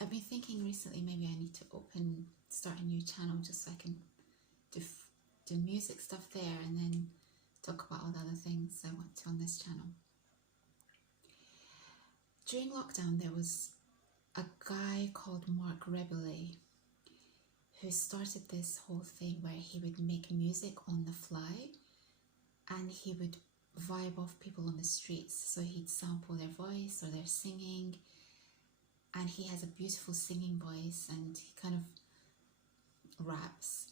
I've been thinking recently maybe I need to start a new channel just so I can do music stuff there and then talk about all the other things I want to on this channel. During lockdown, there was a guy called Mark Rebele who started this whole thing where he would make music on the fly and he would vibe off people on the streets. So he'd sample their voice or their singing, and he has a beautiful singing voice and he kind of raps.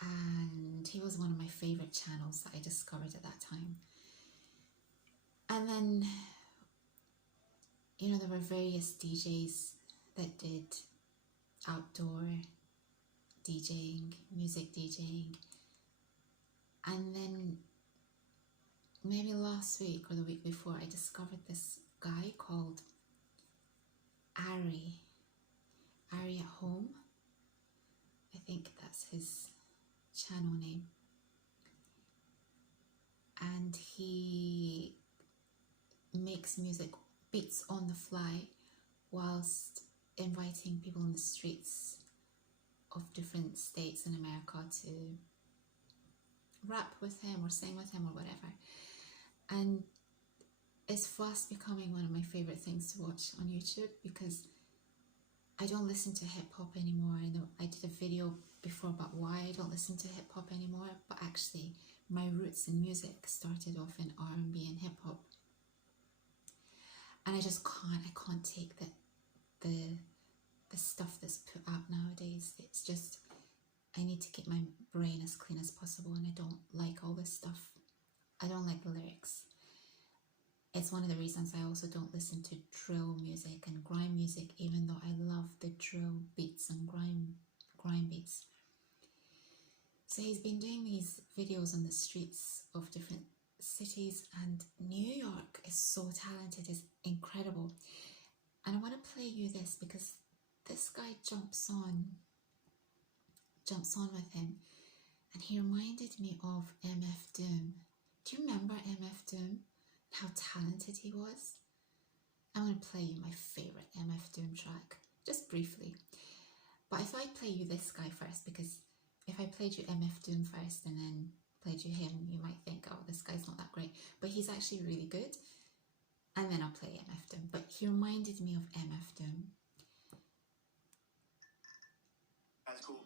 And he was one of my favorite channels that I discovered at that time. And then, you know, there were various DJs that did outdoor DJing, music DJing. And then maybe last week or the week before, I discovered this guy called Ari at Home. I think that's his channel name. And he makes music, beats on the fly, whilst inviting people on the streets of different states in America to rap with him or sing with him or whatever. And it's fast becoming one of my favorite things to watch on YouTube because I don't listen to hip hop anymore. I know I did a video before about why I don't listen to hip hop anymore, but actually my roots in music started off in R&B and hip hop. And I can't take the stuff that's put out nowadays. It's just, I need to keep my brain as clean as possible, and I don't like all this stuff. I don't like the lyrics. It's one of the reasons I also don't listen to drill music and grime music, even though I love the drill beats and grime beats. So he's been doing these videos on the streets of different cities, and New York is so talented, it's incredible. And I want to play you this because this guy jumps on with him, and he reminded me of MF Doom. Do you remember MF Doom? How talented he was? I'm going to play you my favorite MF Doom track, just briefly. But I thought I'd play you this guy first, because if I played you MF Doom first and then played you him, you might think, oh, this guy's not that great. But he's actually really good. And then I'll play MF Doom. But he reminded me of MF Doom. That's cool.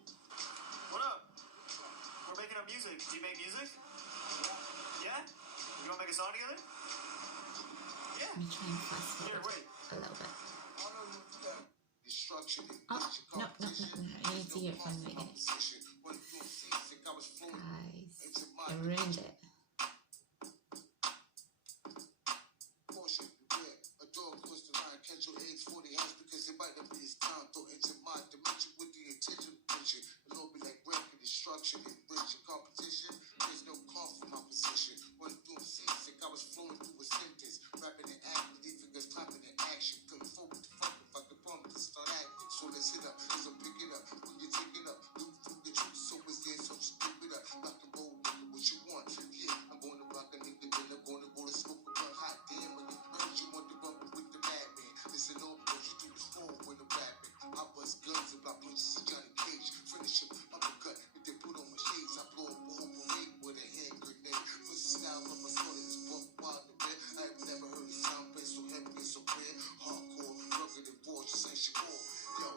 What up? We're making up music. Do you make music? Yeah? You want to make a song together? Yeah. Let me try and fast forward a little bit. Oh, no. I need to hear it from the beginning. Guys, I ruined it. Competition, there's no call for my position. One through season, I was flowing through a sentence, rapping and acting, these fingers clapping in action. Couldn't focus the fuck if I could promise to start acting. So let's hit up, cause I'm picking up. When you're taking up, look through the truth, so it's there, so just give it up. Rock and roll, nigga, what you want? Yeah, I'm going to rock a nigga, then I'm going to go to smoke a blunt. Hot damn, when you heard you want to rumble with the madman. Listen up, don't you do this phone when I'm rapping. I bust guns and block punches to Johnny Cage. Finish him, uppercut, if they put on my shades, I blow a whole parade with a hand grenade. Put the style of my soul in this buck wild and red. I have never heard a sound bass so heavy and so clear. Hardcore, rugged and raw, just ain't Shakur. Yo,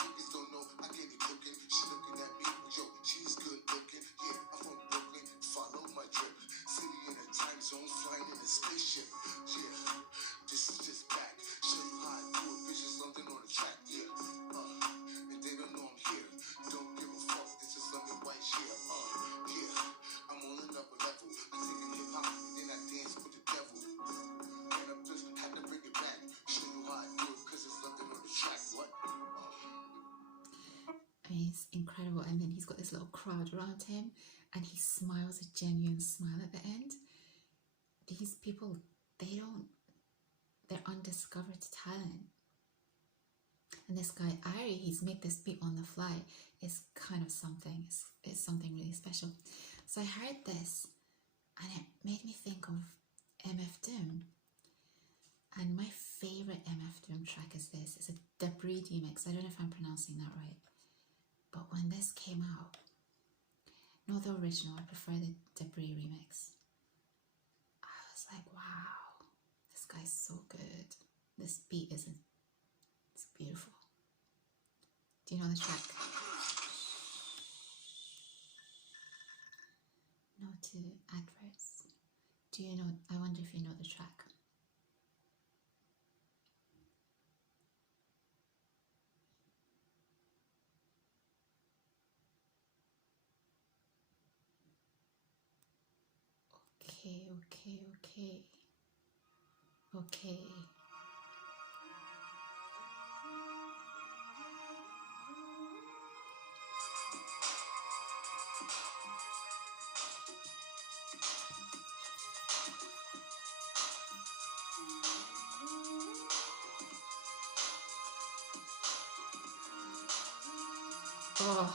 niggas don't know, I get it cooking. She looking at me, yo, she's good looking. Yeah, I'm from Brooklyn, follow my drip. City in a time zone, flying in a spaceship. Yeah, this is just back. Show you how I do it, bitches London on the track. Yeah, and they don't know I'm here. Don't give a fuck, this is London right here. Yeah, I'm on another level. I take a hip hop and then I dance with the devil. And I'm just had to bring it back. Show you how I do it, cause it's London on the track. What? I mean, it's incredible. And then he's got this little crowd around him and he smiles a genuine smile at the end. These people, they're undiscovered talent. And this guy, Ari, he's made this beat on the fly. It's kind of something. It's something really special. So I heard this and it made me think of MF Doom. And my favorite MF Doom track is this. It's a Debris remix. I don't know if I'm pronouncing that right. But when this came out, not the original, I prefer the Debris remix. I was like, wow, this guy's so good. This beat it's beautiful. Do you know the track? No to adverts. Do you know, I wonder if you know the track. Okay. Oh.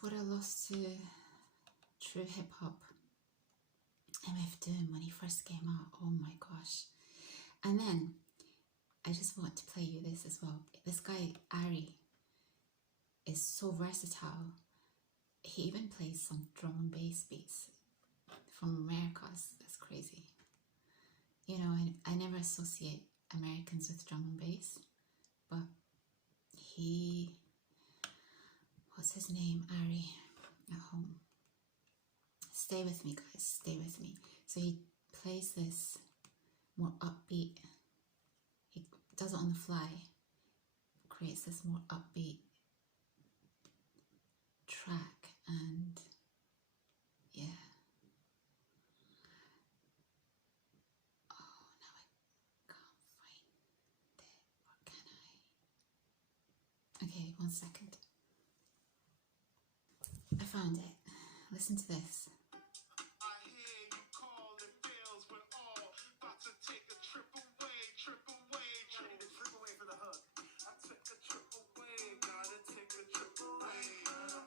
What a loss to true hip hop. MF Doom when he first came out, oh my gosh. And then I just want to play you this as well. This guy Ari is so versatile. He even plays some drum and bass beats from Americas. That's crazy. You know, I never associate Americans with drum and bass, but what's his name? Ari at home. Stay with me, guys. Stay with me. So he plays this more upbeat. He does it on the fly. Creates this more upbeat track, and yeah. Oh, now I can't find it. Or can I? Okay, 1 second. I found it. Listen to this. I hear you call it bills, but all about to take a trip away. I need a trip away for the hook. I took a trip away, gotta take a trip away.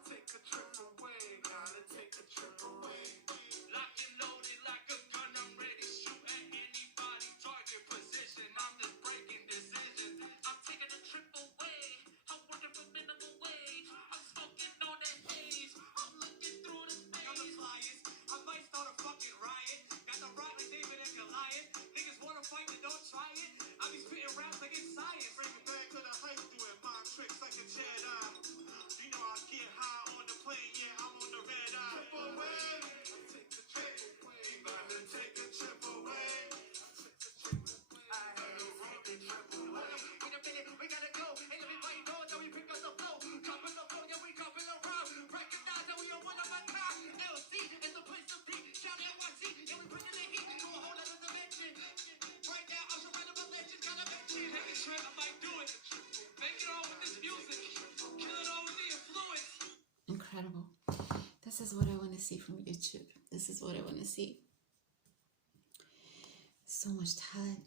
Take a trip away, gotta take a trip away. Locked and loaded like a gun, I'm ready to shoot at anybody. Target position, I'm just breaking decisions. I'm taking a trip away. I'm working for minimum wage. I'm smoking on that haze. I'm looking through the maze. I'm the flyest. I might start a fucking riot. Got the ride like David and Goliath. Niggas wanna fight, but don't try it. I be spitting raps like it's science. Bring it back to the hype, doing mind tricks like a Jedi. You know I get high on the plane, yeah, I'm on the red eye. Trip away. Take a trip away. Gotta take a trip away. I had to take a trip away. Wait a minute, we gotta go. And everybody knows that we pick up the flow. Dropping the flow, yeah, we dropping around. Recognize that we are one of a kind. LC is the place to be. Shout NYC, yeah, we bringing the heat to a whole other dimension. Right now, I'm surrounded by legends, gotta mention. Every track I might do it. Make it all with this music. Kill it all with the influence. Incredible. This is what I want to see from YouTube. This is what I want to see. So much talent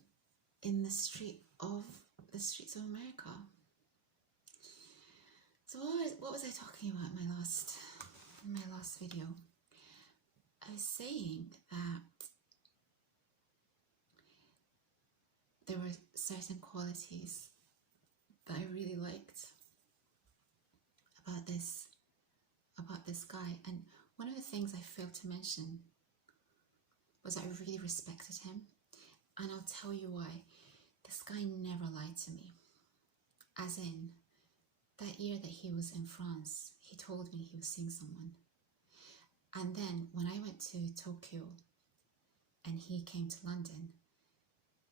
in the streets of America. So what was I talking about in my last video? I was saying that there were certain qualities that I really liked about this guy, and one of the things I failed to mention was I really respected him. And I'll tell you why. This guy never lied to me. As in, that year that he was in France, he told me he was seeing someone. And then when I went to Tokyo and he came to London,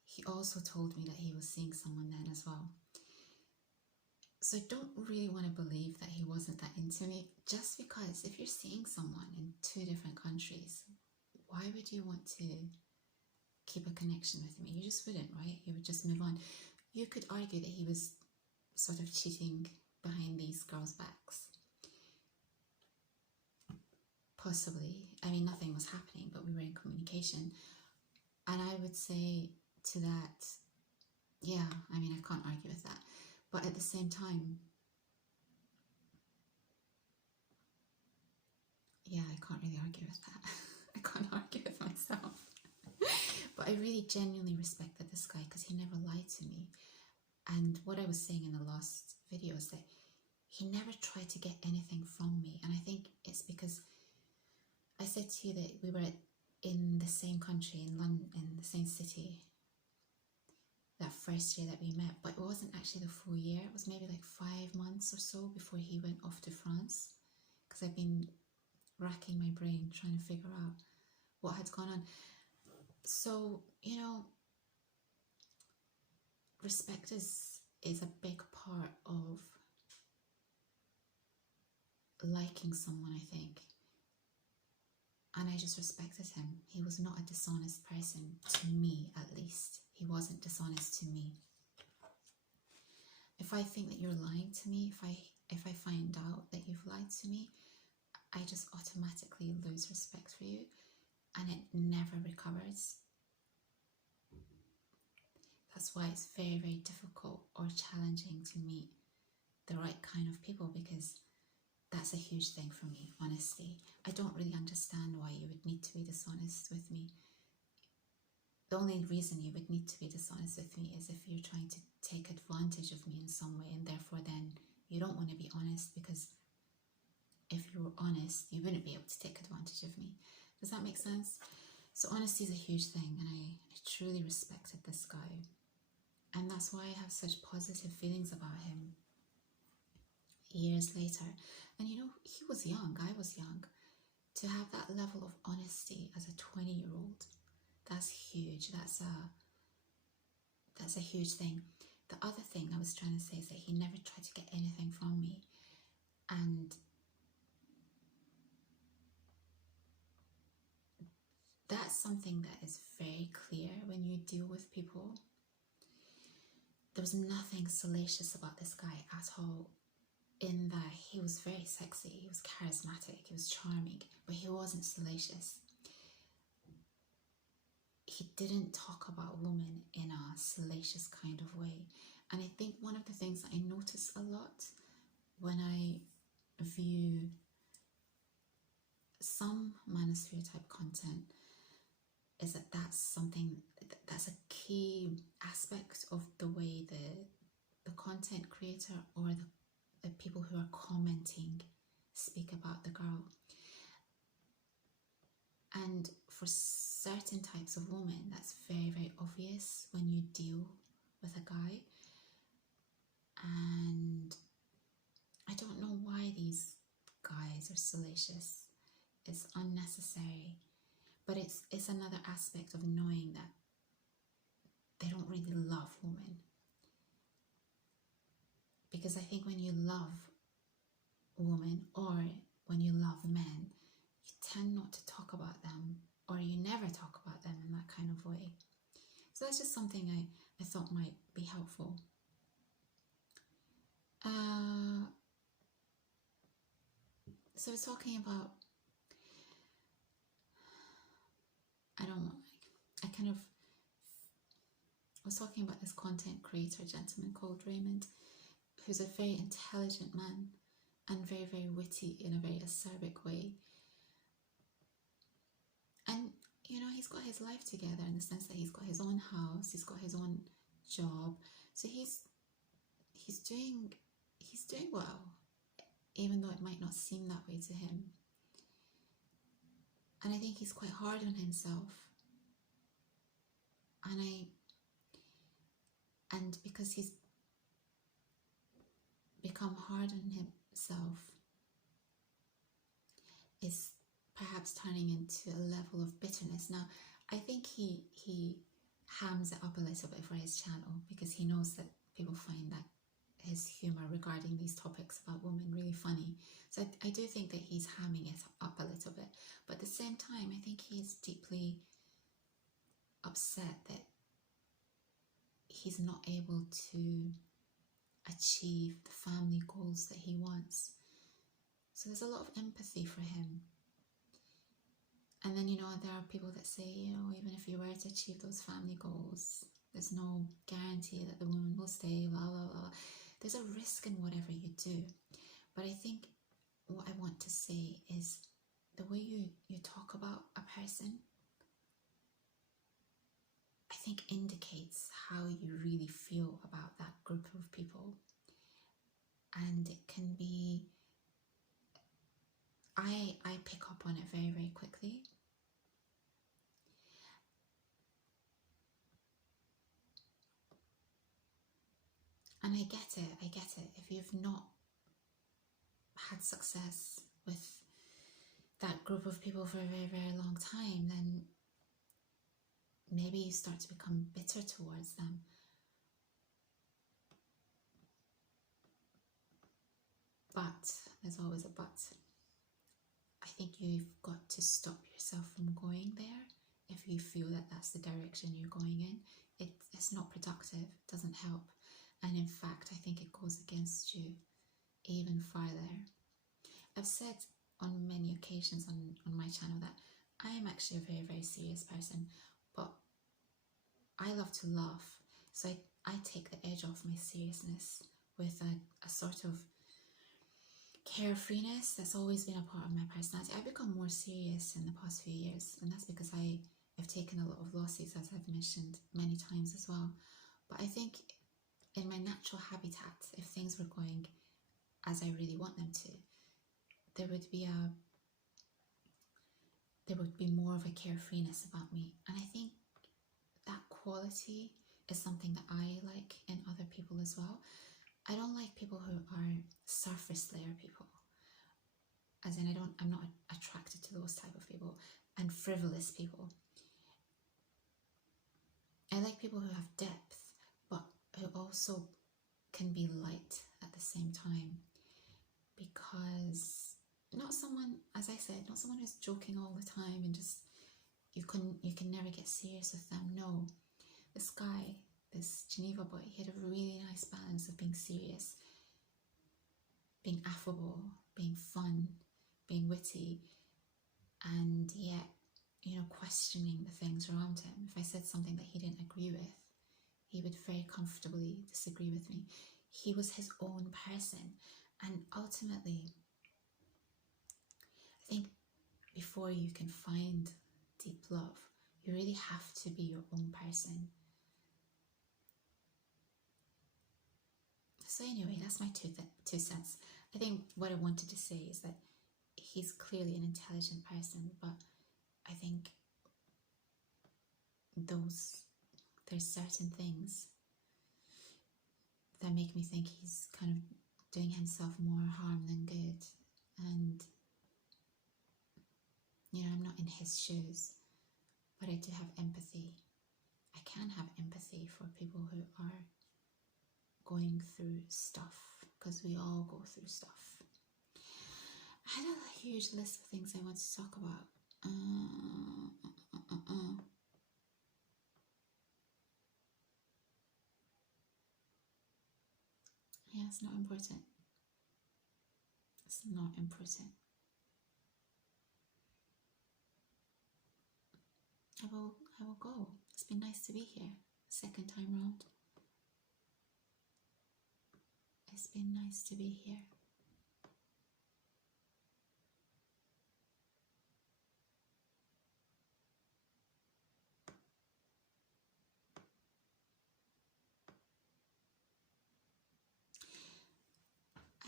he also told me that he was seeing someone then as well. So I don't really want to believe that he wasn't that into me, just because if you're seeing someone in 2 different countries, why would you want to keep a connection with me? You just wouldn't, right? You would just move on. You could argue that he was sort of cheating behind these girls' backs. Possibly. I mean, nothing was happening, but we were in communication. And I would say to that, yeah, I mean, I can't argue with that. But at the same time, yeah, I can't really argue with that. I can't argue with myself. But I really genuinely respected this guy because he never lied to me. And what I was saying in the last video is that he never tried to get anything from me. And I think it's because I said to you that we were in the same country, in London, in the same city, that first year that we met, but it wasn't actually the full year. It was maybe like 5 months or so before he went off to France, because I've been racking my brain trying to figure out what had gone on. So, you know, respect is a big part of liking someone, I think. And I just respected him. He was not a dishonest person, to me at least. He wasn't dishonest to me. If I think that you're lying to me, if I find out that you've lied to me, I just automatically lose respect for you, and it never recovers. That's why it's very, very difficult or challenging to meet the right kind of people, because that's a huge thing for me, honesty. I don't really understand why you would need to be dishonest with me. The only reason you would need to be dishonest with me is if you're trying to take advantage of me in some way, and therefore then you don't want to be honest, because if you were honest, you wouldn't be able to take advantage of me. Does that make sense? So honesty is a huge thing, and I truly respected this guy. And that's why I have such positive feelings about him years later. And you know, he was young, I was young. To have that level of honesty as a 20-year-old, that's huge. That's a huge thing. The other thing I was trying to say is that he never tried to get anything from me. And that's something that is very clear when you deal with people. There was nothing salacious about this guy at all, in that he was very sexy, he was charismatic, he was charming, but he wasn't salacious. He didn't talk about women in a salacious kind of way. And I think one of the things that I notice a lot when I view some manosphere type content is that that's a key aspect of the way the content creator or the people who are commenting speak about the girl. And for certain types of women, that's very, very obvious when you deal with a guy. And I don't know why these guys are salacious. It's unnecessary. But it's another aspect of knowing that they don't really love women. Because I think when you love women, or when you love men, you tend not to talk about them, or you never talk about them in that kind of way. So that's just something I thought might be helpful. So I was talking about, I was talking about this content creator gentleman called Raymond, who's a very intelligent man and very, very witty in a very acerbic way. And, you know, he's got his life together in the sense that he's got his own house, he's got his own job. So he's doing well, even though it might not seem that way to him. And I think he's quite hard on himself. And because he's become hard on himself, is perhaps turning into a level of bitterness. Now, I think he hams it up a little bit for his channel because he knows that people find that his humor regarding these topics about women really funny. So I do think that he's hamming it up a little bit. But at the same time, I think he's deeply upset that he's not able to achieve the family goals that he wants. So there's a lot of empathy for him. And then, there are people that say, even if you were to achieve those family goals, there's no guarantee that the woman will stay, blah, blah, blah. There's a risk in whatever you do. But I think what I want to say is the way you talk about a person, I think indicates how you really feel about that group of people. And it can be, I pick up on it very, very quickly. And I get it. If you've not had success with that group of people for a very, very long time, then maybe you start to become bitter towards them. But, there's always a but. I think you've got to stop yourself from going there if you feel that that's the direction you're going in. It's not productive, it doesn't help. And in fact, I think it goes against you even farther. I've said on many occasions on my channel that I am actually a very, very serious person, but I love to laugh. So I take the edge off my seriousness with a sort of carefreeness that's always been a part of my personality. I've become more serious in the past few years, and that's because I've taken a lot of losses, as I've mentioned many times as well. But I think in my natural habitat, if things were going as I really want them to, there would be more of a carefreeness about me. And I think that quality is something that I like in other people as well. I don't like people who are surface layer people. As in, I'm not attracted to those type of people, and frivolous people. I like people who have depth, but who also can be light at the same time. Because not someone, as I said, not someone who's joking all the time and just, you can never get serious with them. No, this guy, this Geneva boy, he had a really nice balance of being serious, being affable, being fun, being witty, and yet, questioning the things around him. If I said something that he didn't agree with, he would very comfortably disagree with me. He was his own person. And ultimately, I think before you can find deep love, you really have to be your own person. So anyway, that's my two cents. I think what I wanted to say is that he's clearly an intelligent person, but I think there's certain things that make me think he's kind of doing himself more harm than good. And I'm not in his shoes, but I do have empathy. I can have empathy for people who are going through stuff, because we all go through stuff. I had a huge list of things I want to talk about. Yeah, it's not important. It's not important. I will go. It's been nice to be here. Second time round. It's been nice to be here.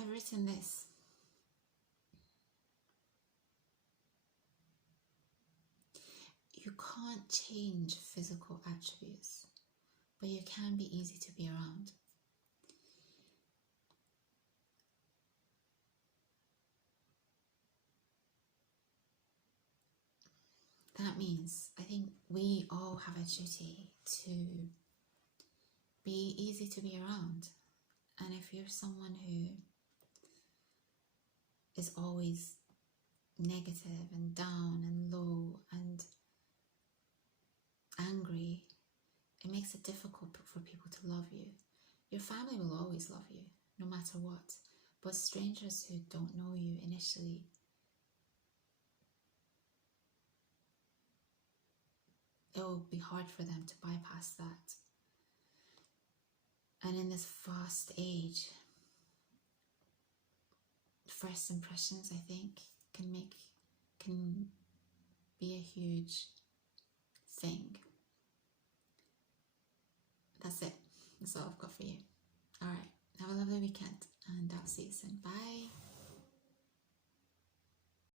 I've written this. can't change physical attributes, but you can be easy to be around. That means I think we all have a duty to be easy to be around. And if you're someone who is always negative and down and low and angry, it makes it difficult for people to love you. Your family will always love you, no matter what. But strangers who don't know you initially, it will be hard for them to bypass that. And in this fast age, first impressions, I think, can be a huge thing. That's it. That's all I've got for you. All right. Have a lovely weekend, and I'll see you soon. Bye.